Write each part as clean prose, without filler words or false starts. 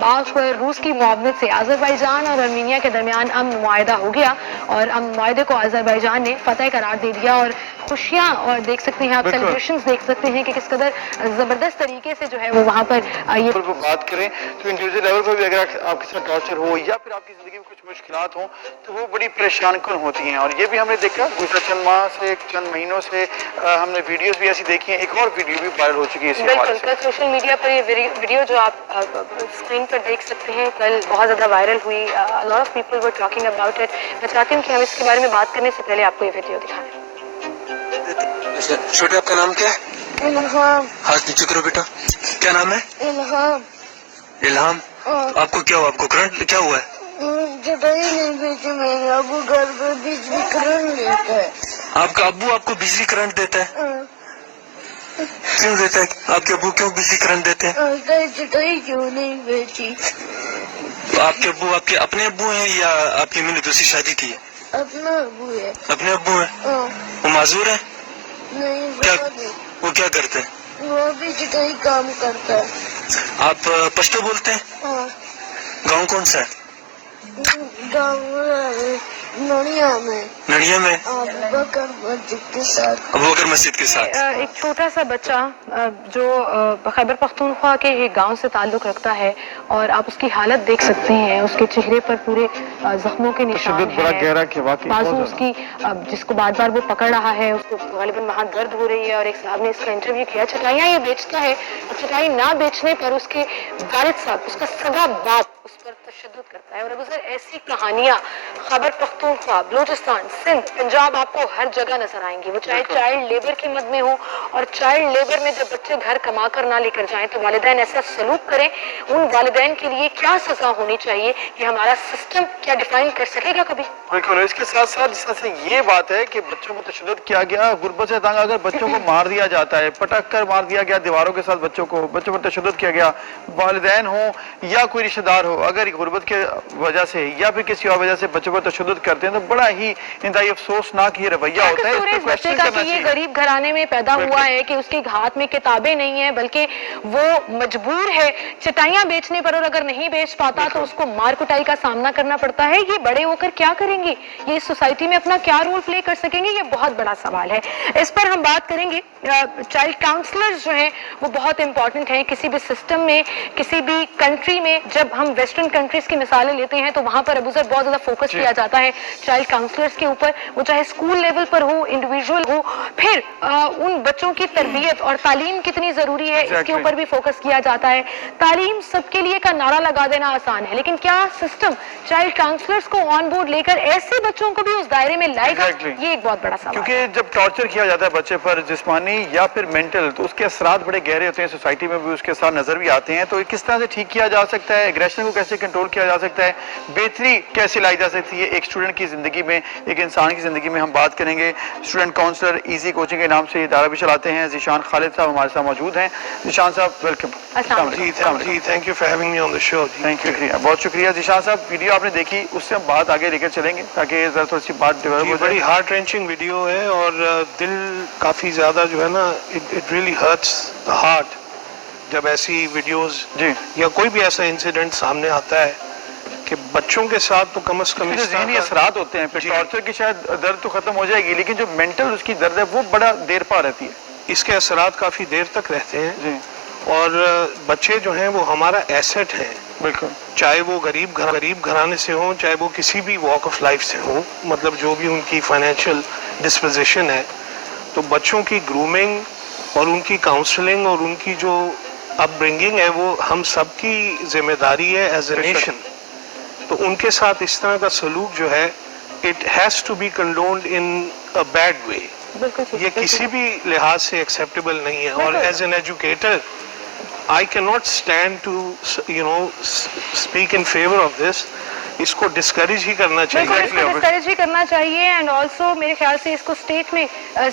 बाग पर रूस की मुआवनत से अजरबैजान और अर्मीनिया के दरमियान अमन मुआहदा हो गया और अमन मुआहदे को अजरबैजान ने फतह करार दे दिया और खुशियां और देख सकते हैं आप सेलिब्रेशंस देख सकते हैं कि किस कदर जबरदस्त तरीके से जो है वो वहाँ पर ये बात करें तो इंडिविजुअल लेवल पर भी अगर आपके साथ टॉर्चर हो या फिर आपकी जिंदगी में कुछ मुश्किलात हो तो वो बड़ी परेशान कुन होती हैं। और ये भी हमने देखा गुज़श्ता चंद माह से चंद महीनों से हमने वीडियोस भी ऐसी देखी हैं। एक और वीडियो भी वायरल हो चुकी है इसी हवाले से। सोशल मीडिया पर ये वीडियो जो आप स्क्रीन पर देख सकते हैं कल बहुत ज़्यादा वायरल हुई। Lot of people were talking about it. मैं चाहती हूँ कि हम इसके बारे में बात करने से पहले आपको ये वीडियो दिखाएं। छोटे आपका नाम क्या है? इल्हाम। हाथ नीचे करो बेटा। क्या नाम है? इल्हाम। इल्हाम। आपको क्या हुआ? आपको करंट क्या हुआ है? चटाई नहीं बेची मेरे अबू घर पे बिजली करंट देता है। आपका अब्बू आपको बिजली करंट देता है? क्यों देता है? आपके अब्बू क्यों बिजली करंट देते हैं? चटाई क्यों नहीं बेची? आपके अब्बू आपके अपने अब्बू हैं या आपकी मैंने दूसरी शादी की है? अपना अबू है। अपने अब्बू है? वो माजूर है? नहीं क्या नहीं। वो क्या करते हैं? वो भी चटाई काम करता है। आप पश्तो बोलते हैं? गाँव कौन सा है? गाँव नड़िया में। नड़िया में? अबू बकर मस्जिद के साथ। अबू बकर मस्जिद के साथ। एक छोटा सा बच्चा जो खैबर पख्तूनख्वा के एक गांव से ताल्लुक़ रखता है और आप उसकी हालत देख सकते हैं। उसके चेहरे पर पूरे जख्मों के निशान हैं। बाजू उसकी जिसको बार बार वो पकड़ रहा है उसको गालिबन वहाँ दर्द हो रही है। और एक साहब ने इसका इंटरव्यू किया। चटाइयाँ ये बेचता है और चटाई ना बेचने पर उसके वालिद साहब उसका सगा बाप उस पर तशद्दुद करता है। और अगर ऐसी कहानियाँ खैबर पख्तूनख्वा, बलूचिस्तान, सिंध, पंजाब आपको हर जगह नजर आएंगी। वो चाहे चाइल्ड लेबर की मद में हो और चाइल्ड लेबर में जब बच्चे घर कमा कर ना लेकर जाएं तो वालिदैन ऐसा सलूक करें। उन वालिदैन के लिए क्या सजा होनी चाहिए कि हमारा सिस्टम क्या डिफाइन कर सकेगा कभी? बिल्कुल। इसके साथ साथ ये बात है कि बच्चों को तशद्दुद किया गया। गुर्बत से तंग अगर बच्चों को मार दिया जाता है, पटक कर मार दिया गया दीवारों के साथ बच्चों पर तशद्दुद किया गया, वालिदैन हो या कोई रिश्तेदार हो अगर गुर्बत के वजह से या फिर किसी और वजह से बच्चों पर तशद्दुद करते हैं तो बड़ा ही इंतहाई अफसोसनाक ये रवैया होता है। इस बच्चे का कि ये गरीब घराने में पैदा हुआ है कि उसके हाथ में किताबें नहीं है बल्कि वो मजबूर है चटाइयाँ बेचने पर। और अगर नहीं बेच पाता तो उसको मार कुटाई का सामना करना पड़ता है। ये बड़े होकर क्या करेंगे? ये इस सोसाइटी में अपना क्या रोल प्ले कर सकेंगे? ये बहुत बड़ा सवाल है। इस पर हम बात करेंगे। चाइल्ड काउंसलर्स जो हैं वो बहुत इंपॉर्टेंट हैं किसी भी सिस्टम में, किसी भी कंट्री में। जब हम वेस्टर्न कंट्रीज की मिसालें लेते हैं तो वहां पर अबूजर बहुत ज्यादा फोकस किया जाता है चाइल्ड काउंसलर्स के ऊपर। वो चाहे स्कूल लेवल पर हो, इंडिविजुअल हो, फिर उन बच्चों की तरबियत और तालीम कितनी जरूरी है इसके ऊपर भी फोकस किया जाता है। तालीम सबके लिए का नारा लगा देना आसान है लेकिन क्या सिस्टम चाइल्ड काउंसलर्स को ऑन बोर्ड लेकर ऐसे बच्चों को भी उस दायरे में लाएगा? ये एक बहुत बड़ा सवाल है। क्योंकि जब टॉर्चर किया जाता है बच्चे पर जिस्मानी या फिर मेंटल तो उसके असरात बड़े गहरे होते हैं। सोसाइटी में भी उसके साथ नजर भी आते हैं। तो किस तरह से ठीक किया जा सकता है? एग्रेशन को कैसे कंट्रोल किया जा सकता है? बेहतरी कैसे लाई जा सकती है एक स्टूडेंट की जिंदगी में, एक इंसान की जिंदगी में? हम बात करेंगे स्टूडेंट काउंसलर इजी कोचिंग के नाम से इदारा भी चलाते हैं ज़ीशान खालिद साहब हमारे साथ मौजूद हैं। ज़ीशान साहब वेलकम। जी thank you for having me on the show. Thank you, बहुत शुक्रिया। ज़ीशान साहब वीडियो आपने देखी, उससे हम बात आगे लेकर चलेंगे ताकि जरा थोड़ी सी बात डेवलप हो जाए। बड़ी हार्ट रेंचिंग वीडियो है और दिल काफ़ी ज़्यादा जो है ना it really hurts the heart जब ऐसी वीडियोस या कोई भी ऐसा इंसिडेंट सामने आता है कि बच्चों के साथ तो कम से कम ज़हनी असरात होते हैं। टॉर्चर की शायद दर्द तो खत्म हो जाएगी लेकिन जो मेंटल उसकी दर्द है वो बड़ा देर पा रहती है। इसके असरात काफ़ी देर तक रहते हैं और बच्चे जो हैं वो हमारा एसेट हैं। बिल्कुल। चाहे वो गरीब घराने से हो, चाहे वो किसी भी वॉक ऑफ लाइफ से हो, मतलब जो भी उनकी फाइनेंशियल डिस्पोजिशन है। तो बच्चों की ग्रूमिंग और उनकी काउंसलिंग और उनकी जो अपब्रिंगिंग है वो हम सबकी जिम्मेदारी है एज ए नेशन। तो उनके साथ इस तरह का सलूक जो है it has to be condoned in a bad way. ये किसी भी लिहाज से एक्सेप्टेबल नहीं है। और as an educator I cannot stand to speak in favor of this. इसको डिस्करेज ही करना चाहिए। डिस्करेज ही करना चाहिए एंड ऑल्सो मेरे ख्याल से इसको स्टेट में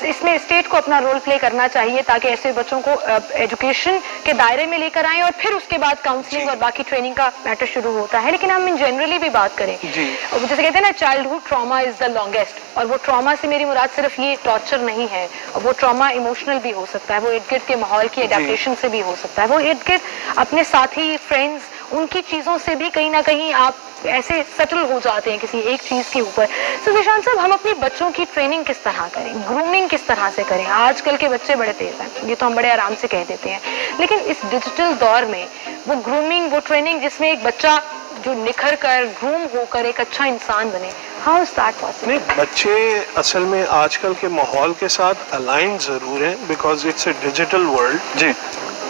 इसमें स्टेट को अपना रोल प्ले करना चाहिए ताकि ऐसे बच्चों को एजुकेशन के दायरे में लेकर आएं और फिर उसके बाद काउंसलिंग और बाकी ट्रेनिंग का मैटर शुरू होता है। लेकिन हम इन जनरली भी बात करें जैसे कहते हैं ना childhood trauma is the longest. और वो ट्रॉमा से मेरी मुराद सिर्फ ये टॉर्चर नहीं है, वो ट्रॉमा इमोशनल भी हो सकता है, वो इर्द गिर्द के माहौल की एडेप्टेशन से भी हो सकता है, वो इर्द गिर्द अपने साथी फ्रेंड्स उनकी चीज़ों से भी कहीं ना कहीं आप ऐसे सेटल हो जाते हैं किसी एक चीज़ के ऊपर। तो निशांत साहब, हम अपने बच्चों की ट्रेनिंग किस तरह करें, ग्रूमिंग किस तरह से करें? आजकल के बच्चे बड़े तेज़ हैं, ये तो हम बड़े आराम से कह देते हैं, लेकिन इस डिजिटल दौर में वो ग्रूमिंग, वो ट्रेनिंग जिसमें एक बच्चा जो निखर कर, ग्रूम होकर एक अच्छा इंसान बने, हाउ इज दैट पॉसिबल? नहीं, बच्चे असल में आजकल के माहौल के साथ अलाइन ज़रूर हैं, because it's a digital world. जी,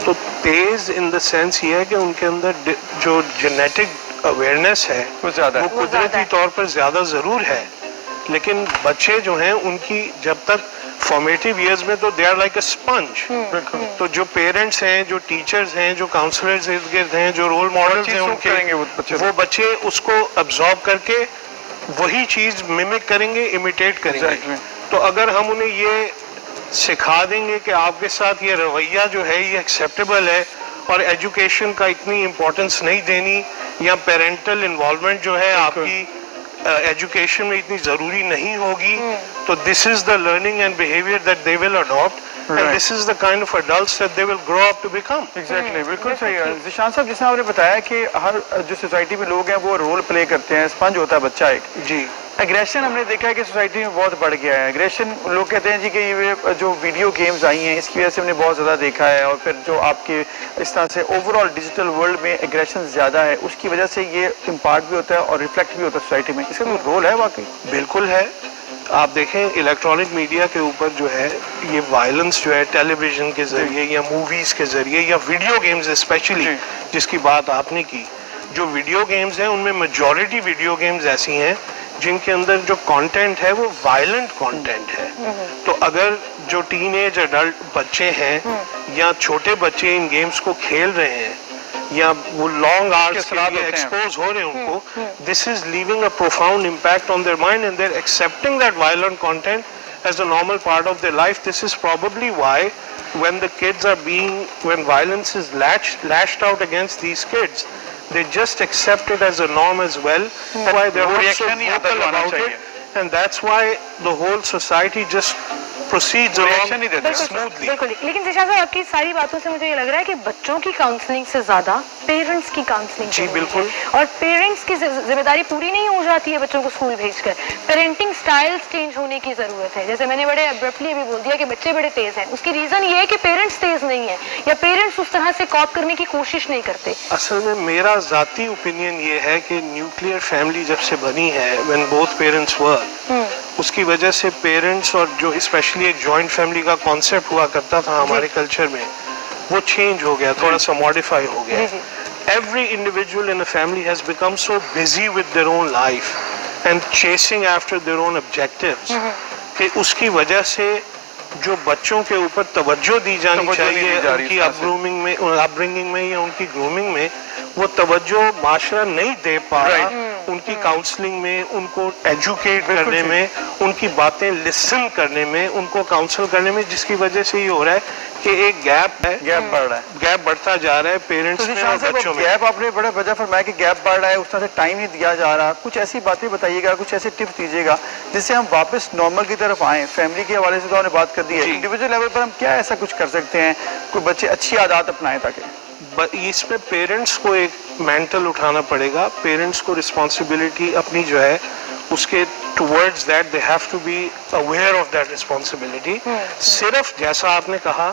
तो तेज इन द सेंस ये है कि उनके अंदर जो जेनेटिक अवेयरनेस है कुछ ज्यादा वो है। कुदरती तौर पर ज्यादा जरूर है, लेकिन बच्चे जो हैं उनकी जब तक फॉर्मेटिव ईयर्स में तो they are like a sponge. तो जो पेरेंट्स हैं, जो टीचर्स हैं, जो काउंसलर्स इर्द गिर्द हैं, जो रोल मॉडल्स हैं चीज़ करेंगे उनके, वो बच्चे। वो बच्चे उसको अब्जॉर्ब करके वही चीज मिमिक करेंगे, इमिटेट करेंगे। Exactly. तो अगर हम उन्हें ये सिखा देंगे कि आपके साथ ये रवैया जो है ये एक्सेप्टेबल है और एजुकेशन का इतनी इम्पोर्टेंस नहीं देनी, या पेरेंटल इन्वॉल्वमेंट जो है आपकी एजुकेशन में इतनी जरूरी नहीं होगी, तो this is the learning and behaviour that they will adopt, and this is the kind of adults that they will grow up to become. Exactly, बिल्कुल सही है जिशान साहब। जिसने आपने बताया कि हर जो सोसाइटी में लोग हैं वो रोल प्ले करते हैं, स्पंज होता है बच्चा एक। जी, एग्रेशन हमने देखा है कि सोसाइटी में बहुत बढ़ गया है। एग्रेशन, लोग कहते हैं जी कि ये जो वीडियो गेम्स आई हैं इसकी वजह से हमने बहुत ज़्यादा देखा है, और फिर जो आपके इस तरह से ओवरऑल डिजिटल वर्ल्ड में एग्रेशन ज़्यादा है, उसकी वजह से ये इम्पैक्ट भी होता है और रिफ्लेक्ट भी होता है सोसाइटी में। इसका कोई रोल है वाकई? बिल्कुल है। आप देखें इलेक्ट्रॉनिक मीडिया के ऊपर जो है ये वायलेंस जो है टेलीविजन के जरिए या मूवीज के जरिए या वीडियो गेम्स स्पेशली, जी। जिसकी बात आपने की, जो वीडियो गेम्स हैं उनमें मेजॉरिटी वीडियो गेम्स ऐसी हैं जिनके अंदर जो कंटेंट है वो वायलेंट कंटेंट है। तो अगर जो टीनेज अडल्ट बच्चे हैं या छोटे बच्चे इन गेम्स को खेल रहे हैं या वो लॉन्ग आवर्स के लिए एक्सपोज हो रहे हैं उनको, this is leaving a profound impact on their mind and they're accepting that violent content as a normal part of their life. This is probably why when the kids are when violence is lashed out against these kids, they just accept it as a norm as well. That's why they're also vocal about it, and that's why the whole society just proceeds along smoothly. बिल्कुल। लेकिन जिशान साहब, आपकी सारी बातों से मुझे ये लग रहा है कि बच्चों की काउंसलिंग से ज्यादा पेरेंट्स की काउंसलिंग जी, बिल्कुल। और पेरेंट्स की जिम्मेदारी पूरी नहीं हो जाती है बच्चों को स्कूल भेजकर। पेरेंटिंग स्टाइल्स चेंज होने की जरूरत है। जैसे मैंने बड़े अब्रप्टली अभी बोल दिया कि बच्चे बड़े तेज हैं, उसकी रीजन ये है कि पेरेंट्स तेज नहीं है या पेरेंट्स उस तरह से कॉप करने की कोशिश नहीं करते। असल में मेरा जाती ओपिनियन ये है कि न्यूक्लियर फैमिली जब से बनी है, व्हेन बोथ पेरेंट्स वर्क, उसकी वजह से पेरेंट्स और जो स्पेशली एक जॉइंट फैमिली का कॉन्सेप्ट हुआ करता था हमारे कल्चर में, वो चेंज हो गया, थोड़ा सा मॉडिफाई हो गया। Every individual in a family has become so busy with their own life and chasing after their own objectives कि उसकी वजह से जो बच्चों के ऊपर तवज्जो दी जानी चाहिए उनकी अपब्रिंगिंग में या उनकी ग्रूमिंग में, वो तवज्जो माशरा नहीं दे पा रहा। उनकी काउंसलिंग में, उनको एजुकेट करने में, उनकी बातें लिसन करने में, उनको काउंसल करने में, जिसकी वजह से ये हो रहा है कि एक गैप बढ़ रहा है, गैप बढ़ता जा रहा है पेरेंट्स में और बच्चों में। गैप आपने बड़ा वजह फरमाया कि गैप बढ़ रहा है, उस तरह से टाइम नहीं दिया जा रहा। कुछ ऐसी बातें बताइएगा, कुछ ऐसे टिप्स दीजिएगा जिससे हम वापस नॉर्मल की तरफ आए। फैमिली के हवाले से तो हमने बात कर दी है, इंडिविजुअल लेवल पर हम क्या ऐसा कुछ कर सकते हैं, कोई बच्चे अच्छी आदत अपनाएं ताकि इसमें पेरेंट्स को एक मेंटल उठाना पड़ेगा। पेरेंट्स को रिस्पॉन्सिबिलिटी अपनी जो है उसके towards that they have to be aware of that responsibility. सिर्फ जैसा आपने कहा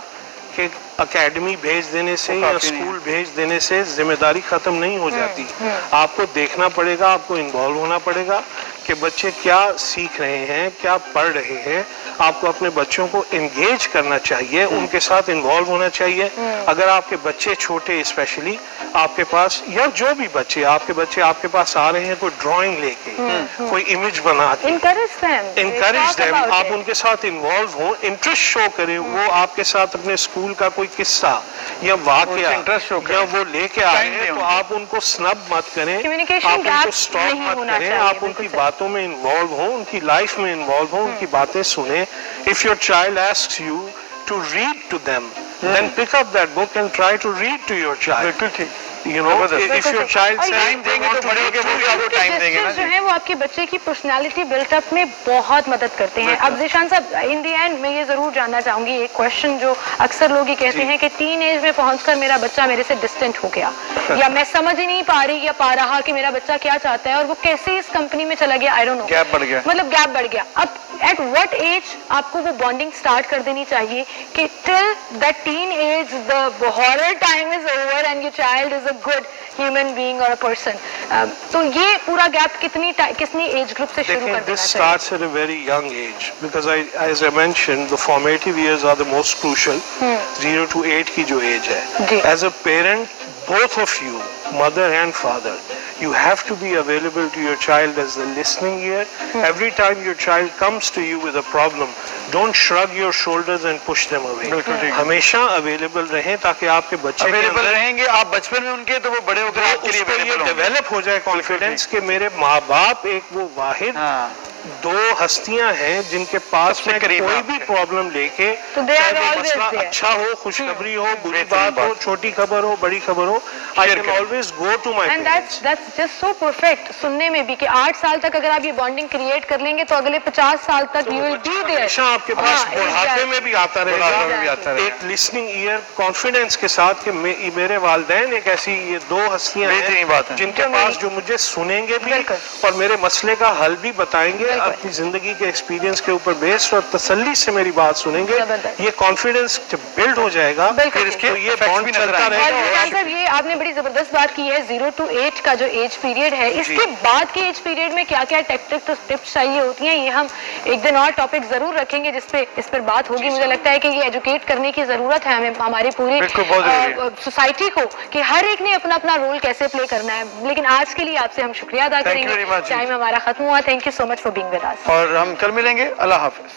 कि एकेडमी भेज देने से या स्कूल भेज देने से जिम्मेदारी खत्म नहीं हो जाती। आपको देखना पड़ेगा, आपको इन्वॉल्व होना पड़ेगा कि बच्चे क्या सीख रहे हैं, क्या पढ़ रहे हैं। आपको अपने बच्चों को एंगेज करना चाहिए, उनके साथ इन्वॉल्व होना चाहिए। अगर आपके बच्चे छोटे स्पेशली आपके पास, या जो भी बच्चे आपके पास आ रहे हैं कोई ड्राइंग लेके, कोई इमेज बना के, इनकरेज देम, आप उनके साथ इन्वॉल्व हो, इंटरेस्ट शो करें। वो आपके साथ अपने स्कूल का कोई किस्सा या वाकया या वो लेके आ रहे हैं तो आप उनको स्नब मत करें, आप उनको स्टॉप मत करें, आप उनकी बातों में इन्वॉल्व हो, उनकी लाइफ में इन्वॉल्व हो, उनकी बातें सुने। If your child asks you to read to them, then pick up that book and try to read to your child. बिल्कुल ठीक। You know, जबरदस्त। if your child और says, time देंगे तो बड़े होके वो भी आपको टाइम देंगे ना जो जी। है वो आपके बच्चे की पर्सनालिटी बिल्टअप में बहुत मदद करते हैं। अब जिशान साहब, इन दी एंड मैं ये जरूर जानना चाहूंगी, एक क्वेश्चन जो अक्सर लोग ये कहते हैं कि टीन एज में पहुंचकर मेरा बच्चा मेरे से डिस्टेंट हो गया, या मैं समझ ही नहीं पा रही या पा रहा कि मेरा बच्चा क्या चाहता है, और वो कैसे इस कंपनी में चला गया, आई डोंट नो, गैप बढ़ गया। मतलब गैप बढ़ गया। अब एट व्हाट एज आपको वो बॉन्डिंग स्टार्ट कर देनी चाहिए कि till that teen age the horror time is over and your child is a good human being और अ पर्सन, तो ये पूरा गैप कितनी एज ग्रुप से शुरू कर This देना चाहिए? starts at a very young age because as I mentioned, the formative years are the most crucial. 0 to 8 की जो age जी। है, as a parent, both of you, mother and father, you have to be available to your child as the listening ear. Every time your child comes to you with a problem, don't shrug your shoulders and push them away. बिल्कुल ठीक। हमेशा available रहें ताकि आपके बच्चे के available अंदर रहेंगे आप बचपन में उनके, तो वो बड़े होकर आपके लिए उसको ये available होंगे। डेवलप हो जाए कॉन्फिडेंस कि मेरे माँ बाप एक वो वाहिद हाँ। दो हस्तियां हैं जिनके पास सबसे में करीब कोई आपके। भी प्रॉब्लम लेके, तो they चाहे are वो always मसला there. अच्छा हो, खुशखबरी हो, बुरी बेहतरीन बात हो, बात। छोटी खबर हो, बड़ी खबर हो, आई Share कैन करें। Always go to my and that's just so perfect सुनने में भी कि 8 साल तक अगर आप ये बॉन्डिंग क्रिएट कर लेंगे तो अगले 50 साल तक यू विल बी देयर। हमेशा आपके पास बुढ़ापे में भी आता बुढ़ापे में भी रहेगा आता रहेगा। एक लिसनिंग ईयर कॉन्फिडेंस के साथ कि मेरे वालिदैन एक ऐसी ये दो हस्तियां बेहतरीन हैं बात है। जिनके जो पास मेरी- जो मुझे सुनेंगे भी बिल्कुल। और मेरे मसले का हल भी बताएंगे, बिल्कुल। अपनी जिंदगी के एक्सपीरियंस के ऊपर बेस्ड और तसल्ली से मेरी बात सुनेंगे। जबरदस्त। ये कॉन्फिडेंस जब बिल्ड हो जाएगा बिल्कुल। फिर इसके तो ये effects बॉन्ड भी नजर चलता आएंगे। और रहेगा। विशाल साहब, ये आपने बड़ी जबरदस्त बात की है 0 to 8 का जो एज पीरियड है, इसके बाद के एज पीरियड में क्या क्या टिप्स चाहिए होती हैं, ये हम एक दिन और टॉपिक जरूर रखेंगे इस पर बात होगी। मुझे लगता है कि ये एजुकेट करने की जरूरत है हमें, हमारी पूरी बिल्कुल, बहुत जरूरी है। सोसाइटी को, कि हर एक ने अपना अपना रोल कैसे प्ले करना है। लेकिन आज के लिए आपसे हम शुक्रिया अदा Thank you करेंगे, very much. टाइम हमारा खत्म हुआ। Thank you so much for being with us. और हम कल मिलेंगे। अल्लाह हाफिज।